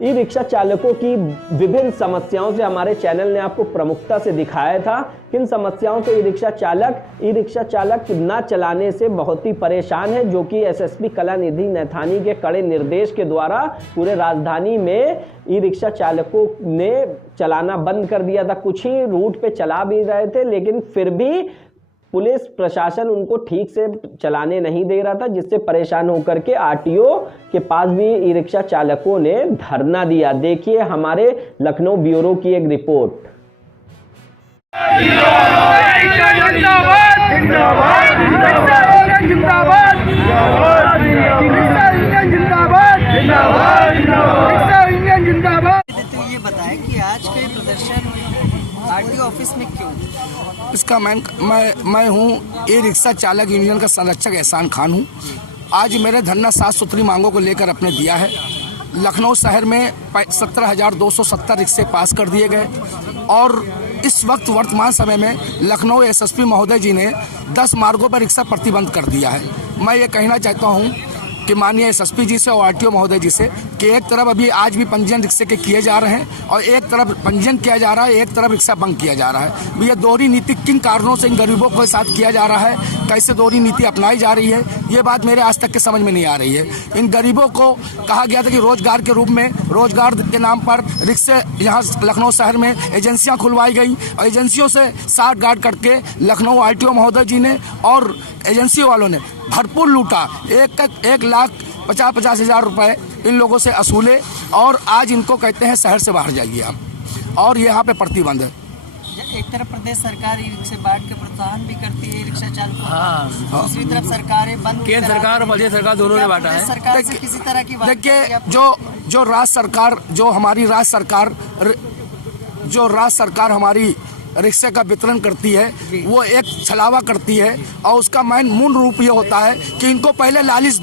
E rickshaw चालकों की विभिन्न समस्याओं से हमारे चैनल ने आपको प्रमुखता से दिखाया था। किन समस्याओं से ई रिक्शा चालक न चलाने से बहुत ही परेशान है, जो कि एसएसपी कलानिधि नैथानी के कड़े निर्देश के द्वारा पूरे राजधानी में ई रिक्शा चालकों ने चलाना बंद कर दिया था। कुछ ही रूट पे चला भी रहे थे, लेकिन फिर भी पुलिस प्रशासन उनको ठीक से चलाने नहीं दे रहा था, जिससे परेशान होकर के आरटीओ के पास भी ई रिक्शा चालकों ने धरना दिया। देखिए हमारे लखनऊ ब्यूरो की एक रिपोर्ट। तो ये बताएं कि आज के प्रदर्शन आरटीओ ऑफिस में क्यों? इसका मैं हूँ ई रिक्शा चालक यूनियन का संरक्षक एहसान खान हूँ। आज मेरे धरना साफ सुथरी मांगों को लेकर अपने दिया है। लखनऊ शहर में 17,270 रिक्शे पास कर दिए गए और इस वक्त वर्तमान समय में लखनऊ एसएसपी महोदय जी ने 10 मार्गों पर रिक्शा प्रतिबंध कर दिया है। मैं ये कहना चाहता हूँ कि माननीय एसएसपी जी से और आरटीओ महोदय जी से कि एक तरफ अभी आज भी पंजीयन रिक्शे के किए जा रहे हैं और एक तरफ पंजीयन किया जा रहा है, एक तरफ रिक्शा बंद किया जा रहा है। ये दोहरी नीति किन कारणों से इन गरीबों के साथ किया जा रहा है, कैसे दोहरी नीति अपनाई जा रही है, ये बात मेरे आज तक के समझ में नहीं आ रही है। इन गरीबों को कहा गया था कि रोजगार के रूप में, रोजगार के नाम पर रिक्शे यहाँ लखनऊ शहर में एजेंसियाँ खुलवाई गई और एजेंसियों से साठ गांठ करके लखनऊ आरटीओ महोदय जी ने और एजेंसी वालों ने भरपूर लूटा। 1,50,000 रुपए इन लोगों से असूले और आज इनको कहते हैं शहर से बाहर जाइए आप, और यहाँ पे प्रतिबंध है। एक तरफ प्रदेश सरकार ई रिक्शे बांट के प्रोत्साहन भी करती है रिक्शा चालकों, दूसरी तरफ सरकारें बंद, केंद्र सरकार और प्रदेश सरकार दोनों ने बांटा है। सरकार से किसी तरह की बात देखिए जो राज्य सरकार, जो हमारी राज्य सरकार हमारी रिक्शे का वितरण करती है, वो एक छलावा करती है और उसका मूल रूप ये होता है कि इनको पहले लालिश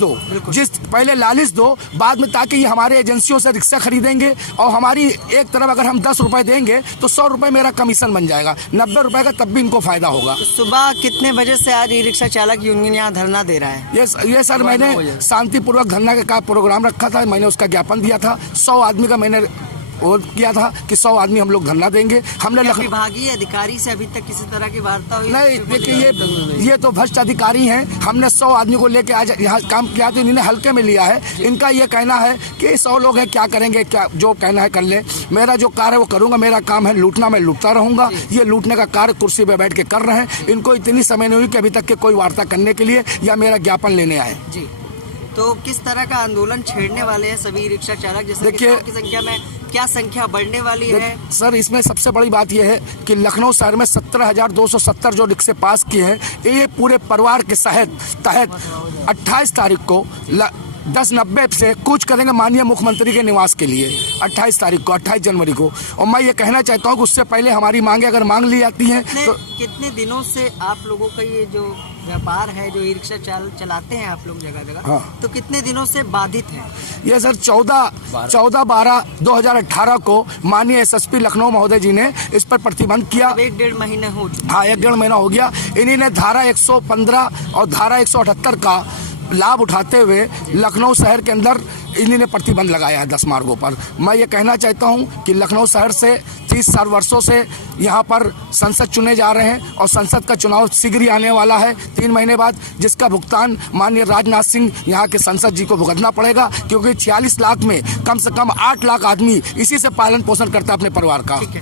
दो, बाद में, ताकि ये हमारे एजेंसियों से रिक्शा खरीदेंगे और हमारी एक तरफ अगर हम 10 रुपए देंगे तो 100 रुपए मेरा कमीशन बन जाएगा, 90 रुपए का तब भी इनको फायदा होगा। तो सुबह कितने बजे से आज ई रिक्शा चालक यूनियन यहाँ धरना दे रहा है? ये सर मैंने शांतिपूर्वक धरना का प्रोग्राम रखा था, मैंने उसका ज्ञापन दिया था। 100 आदमी का मैंने और किया था कि 100 आदमी हम लोग धरना देंगे। हमने विभागीय अधिकारी से अभी तक किसी तरह की वार्ता हुई नहीं? देखिए ये तो भ्रष्ट अधिकारी हैं। हमने 100 आदमी को लेके आज यहाँ काम किया तो इन्होंने हल्के में लिया है। इनका ये कहना है कि 100 लोग हैं, क्या करेंगे, क्या जो कहना है कर ले, मेरा जो कार्य है वो करूँगा, मेरा काम है लूटना, मैं लूटता रहूँगा। ये लूटने का कार्य कुर्सी पर बैठ के कर रहे हैं। इनको इतनी समय नहीं हुई कि अभी तक के कोई वार्ता करने के लिए या मेरा ज्ञापन लेने आए। जी, तो किस तरह का आंदोलन छेड़ने वाले हैं सभी रिक्शा चालक? जैसे देखिए की संख्या में क्या संख्या बढ़ने वाली है? सर इसमें सबसे बड़ी बात यह है कि लखनऊ शहर में 17,270 जो रिक्शे पास किए हैं, ये पूरे परिवार के तहत 28 तारीख को 10:90 से कूच करेंगे माननीय मुख्यमंत्री के निवास के लिए, 28 तारीख को, 28 जनवरी को। और मैं ये कहना चाहता हूँ कि उससे पहले हमारी मांगे अगर मांग ली जाती हैं तो कितने दिनों से आप लोगों का ये जो व्यापार है, जो ई रिक्शा चलाते हैं आप लोग जगह जगह, हाँ, तो कितने दिनों से बाधित है? ये सर 14/12/2018 को माननीय एसएसपी लखनऊ महोदय जी ने इस पर प्रतिबंध किया। 1-1.5 महीने हो चुके। हाँ, 1-1.5 महीना हो गया। इन्हीं ने धारा 115 और धारा 178 का लाभ उठाते हुए लखनऊ शहर के अंदर इन्हीं ने प्रतिबंध लगाया है 10 मार्गों पर। मैं ये कहना चाहता हूँ कि लखनऊ शहर से 30 वर्षों से यहाँ पर संसद चुने जा रहे हैं और संसद का चुनाव शीघ्र ही आने वाला है 3 महीने बाद, जिसका भुगतान माननीय राजनाथ सिंह यहाँ के संसद जी को भुगतना पड़ेगा, क्योंकि 46 लाख में कम से कम 8 लाख आदमी इसी से पालन पोषण करता है अपने परिवार का। ठीक है,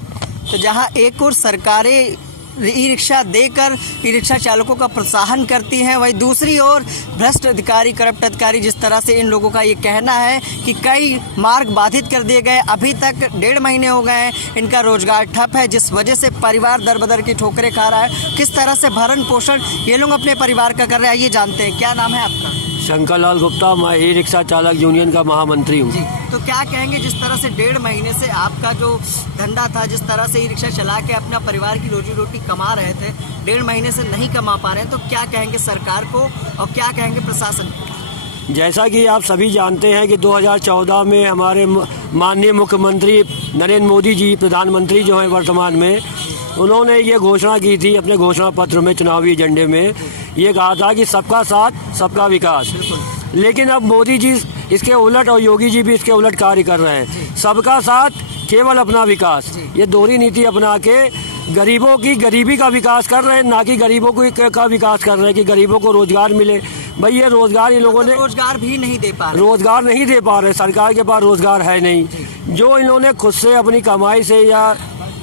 तो जहाँ एक और सरकारें ई रिक्शा देकर ई रिक्शा चालकों का प्रोत्साहन करती हैं, वही दूसरी ओर भ्रष्ट अधिकारी, करप्ट अधिकारी, जिस तरह से इन लोगों का ये कहना है कि कई मार्ग बाधित कर दिए गए, अभी तक 1.5 महीने हो गए हैं, इनका रोजगार ठप है, जिस वजह से परिवार दर बदर की ठोकरें खा रहा है। किस तरह से भरण पोषण ये लोग अपने परिवार का कर रहे हैं, ये जानते हैं। क्या नाम है आपका? शंकर लाल गुप्ता, मैं ई रिक्शा चालक यूनियन का महामंत्री हूँ। तो क्या कहेंगे, जिस तरह से 1.5 महीने से आपका जो धंधा था, जिस तरह से ई रिक्शा चला के अपना परिवार की रोजी रोटी कमा रहे थे, 1.5 महीने से नहीं कमा पा रहे हैं, तो क्या कहेंगे सरकार को और क्या कहेंगे प्रशासन को? जैसा कि आप सभी जानते हैं कि 2014 में हमारे माननीय मुख्यमंत्री नरेंद्र मोदी जी, प्रधानमंत्री जो हैं वर्तमान में, उन्होंने ये घोषणा की थी अपने घोषणा पत्र में, चुनावी एजेंडे में ये कहा था कि सबका साथ सबका विकास। लेकिन अब मोदी जी इसके उलट, और योगी जी भी इसके उलट कार्य कर रहे हैं। सबका साथ, केवल अपना विकास, ये दोहरी नीति अपना के गरीबों की गरीबी का विकास कर रहे हैं, ना कि गरीबों का विकास कर रहे हैं कि गरीबों को रोजगार मिले। भाई ये रोजगार इन लोगों ने रोजगार भी नहीं दे पा रहे, रोजगार नहीं दे पा रहे, सरकार के पास रोजगार है नहीं। जो इन्होंने खुद से अपनी कमाई से या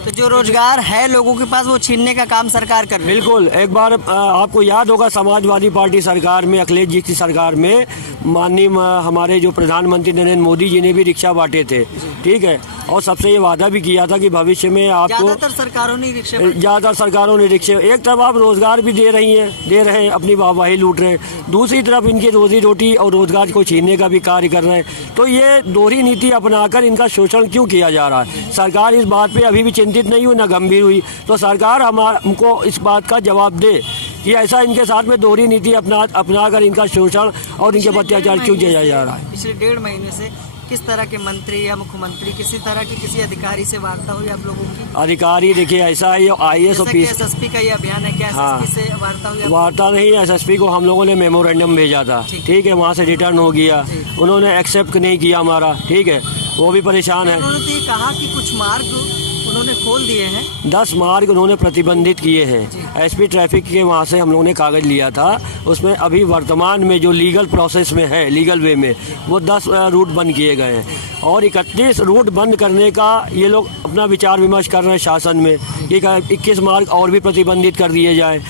तो जो रोजगार है लोगों के पास वो छीनने का काम सरकार कर रही है। बिल्कुल, एक बार आपको याद होगा समाजवादी पार्टी सरकार में, अखिलेश जी की सरकार में माननीय हमारे जो प्रधानमंत्री नरेंद्र मोदी जी ने भी रिक्शा बांटे थे, ठीक है, और सबसे ये वादा भी किया था कि भविष्य में आपको ज्यादातर सरकारों ने रिक्शे, एक तरफ आप रोजगार भी दे रहे हैं, अपनी वाहवाही लूट रहे हैं, दूसरी तरफ इनकी रोजी रोटी और रोजगार को छीनने का भी कार्य कर रहे हैं। तो ये दोहरी नीति अपनाकर इनका शोषण क्यों किया जा रहा है? सरकार इस बात पे अभी भी चिंतित नहीं हुई, ना गंभीर हुई। तो सरकार हमको इस बात का जवाब दे कि ऐसा इनके साथ में दोहरी नीति अपनाकर इनका शोषण और इनके अत्याचार क्यों किया जा रहा है। पिछले 1.5 महीने से किस तरह के मंत्री या मुख्यमंत्री किसी तरह की किसी अधिकारी से वार्ता हुई आप लोगों की? अधिकारी देखिए ऐसा है, ये IAS और एसएसपी का ये अभियान है, क्या एसएसपी से वार्ता हुई? वार्ता नहीं, SSP को हम लोगों ने मेमोरेंडम भेजा था, ठीक है, वहाँ से रिटर्न हो गया, उन्होंने एक्सेप्ट नहीं किया हमारा, ठीक है, वो भी परेशान है। उन्होंने तो ये कहा कि कुछ मार्ग उन्होंने खोल दिए हैं, 10 मार्ग उन्होंने प्रतिबंधित किए हैं। SP ट्रैफिक के वहाँ से हम लोगों ने कागज़ लिया था, उसमें अभी वर्तमान में जो लीगल प्रोसेस में है, लीगल वे में, वो 10 रूट बंद किए गए हैं और 31 रूट बंद करने का ये लोग अपना विचार विमर्श कर रहे हैं शासन में कि 21 मार्ग और भी प्रतिबंधित कर दिए जाए।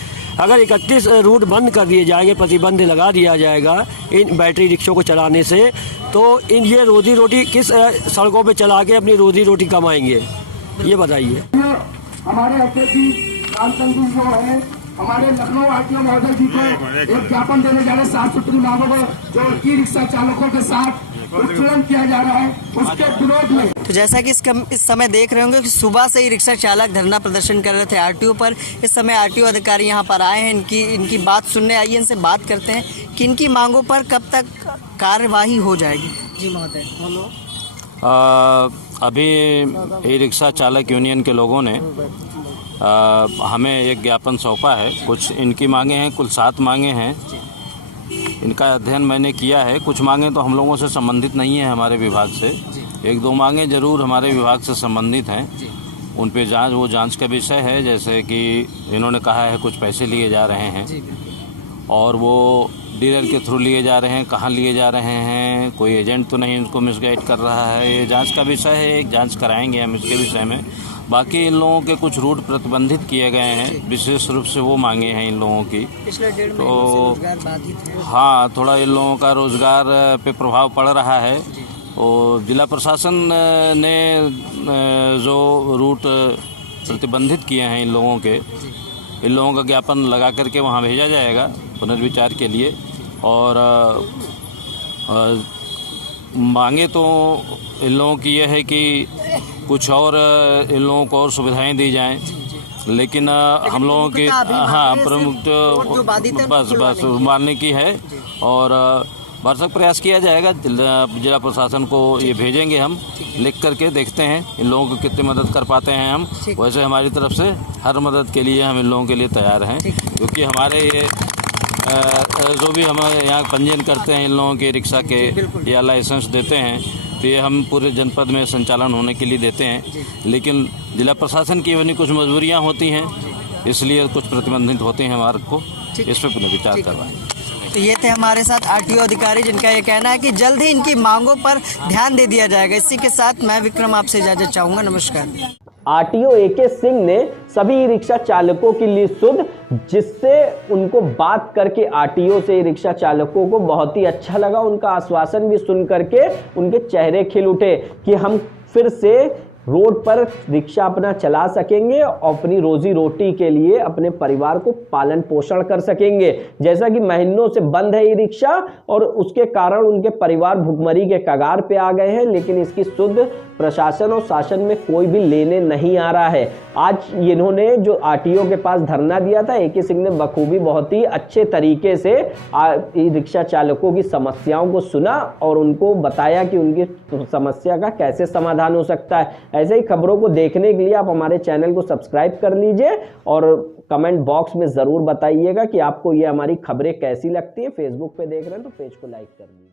अगर 31 रूट बंद कर दिए जाएंगे, प्रतिबंध लगा दिया जाएगा इन बैटरी रिक्शों को चलाने से, तो इन ये रोजी रोटी किस सड़कों पे चला के अपनी रोजी रोटी कमाएंगे, ये बताइए। हमारे अध्यक्ष जी रामचंद्र जी जो है, हमारे लखनऊ RTO महोदय जी को एक ज्ञापन देने जा रहे हैं, साफ सुथरी मांगों को जो ई रिक्शा चालकों के साथ उत्पीड़न किया जा रहा है उसके विरोध में। तो जैसा कि इस समय देख रहे होंगे कि सुबह से ही रिक्शा चालक धरना प्रदर्शन कर रहे थे RTO पर। इस समय RTO अधिकारी यहाँ पर आए हैं, इनकी बात सुनने आइए, इनसे बात करते हैं कि इनकी मांगों पर कब तक कार्यवाही हो जाएगी। जी महोदय, बोलो। अभी ई रिक्शा चालक यूनियन के लोगों ने हमें एक ज्ञापन सौंपा है। कुछ इनकी मांगे हैं, कुल 7 मांगे हैं। इनका अध्ययन मैंने किया है। कुछ मांगे तो हम लोगों से संबंधित नहीं है, हमारे विभाग से। 1-2 मांगे जरूर हमारे विभाग से संबंधित हैं। उन पे जांच का विषय है। जैसे कि इन्होंने कहा है कुछ पैसे लिए जा रहे हैं और वो डीलर के थ्रू लिए जा रहे हैं, कहाँ लिए जा रहे हैं, कोई एजेंट तो नहीं इनको मिसगाइड कर रहा है। ये जांच का विषय है, एक जांच कराएंगे हम इसके विषय में। बाकी इन लोगों के कुछ रूट प्रतिबंधित किए गए हैं, विशेष रूप से वो मांगे हैं इन लोगों की। पिछले 1.5 तो महीने से रोजगार बाधित है। हाँ, थोड़ा इन लोगों का रोजगार पे प्रभाव पड़ रहा है। और जिला प्रशासन ने जो रूट प्रतिबंधित किए हैं इन लोगों के, इन लोगों का ज्ञापन लगा करके वहाँ भेजा जाएगा पुनर्विचार के लिए। और मांगे तो इन लोगों की यह है कि कुछ और इन लोगों को और सुविधाएं दी जाएं, लेकिन हम लोगों की प्रमुख बस मानने की है। और भरसक प्रयास किया जाएगा। जिला प्रशासन को ये भेजेंगे, हम लिख करके देखते हैं इन लोगों को कितनी मदद कर पाते हैं हम। वैसे हमारी तरफ से हर मदद के लिए हम इन लोगों के लिए तैयार हैं, क्योंकि हमारे ये जो भी हमारे यहाँ पंजीयन करते हैं इन लोगों के रिक्शा के या लाइसेंस देते हैं, तो ये हम पूरे जनपद में संचालन होने के लिए देते हैं। लेकिन जिला प्रशासन की अपनी कुछ मजबूरियाँ होती हैं, इसलिए कुछ प्रतिबंधित होते हैं हमारे को। इस पर पुनर्विचार करवाएं। तो ये थे हमारे साथ RTO अधिकारी, जिनका ये कहना है कि जल्द ही इनकी मांगों पर ध्यान दे दिया जाएगा। इसी के साथ मैं विक्रम आपसे इजाजत चाहूँगा। नमस्कार। RTO AK सिंह ने सभी रिक्शा चालकों की ली सुध, जिससे उनको बात करके RTO से रिक्शा चालकों को बहुत ही अच्छा लगा। उनका आश्वासन भी सुन करके उनके चेहरे खिल उठे कि हम फिर से रोड पर रिक्शा अपना चला सकेंगे और अपनी रोजी रोटी के लिए अपने परिवार को पालन पोषण कर सकेंगे। जैसा कि महीनों से बंद है ये रिक्शा और उसके कारण उनके परिवार भुखमरी के कगार पे आ गए हैं, लेकिन इसकी सुध प्रशासन और शासन में कोई भी लेने नहीं आ रहा है। आज इन्होंने जो RTO के पास धरना दिया था, AK सिंह ने बखूबी बहुत ही अच्छे तरीके से रिक्शा चालकों की समस्याओं को सुना और उनको बताया कि उनकी समस्या का कैसे समाधान हो सकता है। ऐसे ही खबरों को देखने के लिए आप हमारे चैनल को सब्सक्राइब कर लीजिए और कमेंट बॉक्स में ज़रूर बताइएगा कि आपको ये हमारी खबरें कैसी लगती हैं। फेसबुक पे देख रहे हैं तो पेज को लाइक कर लीजिए।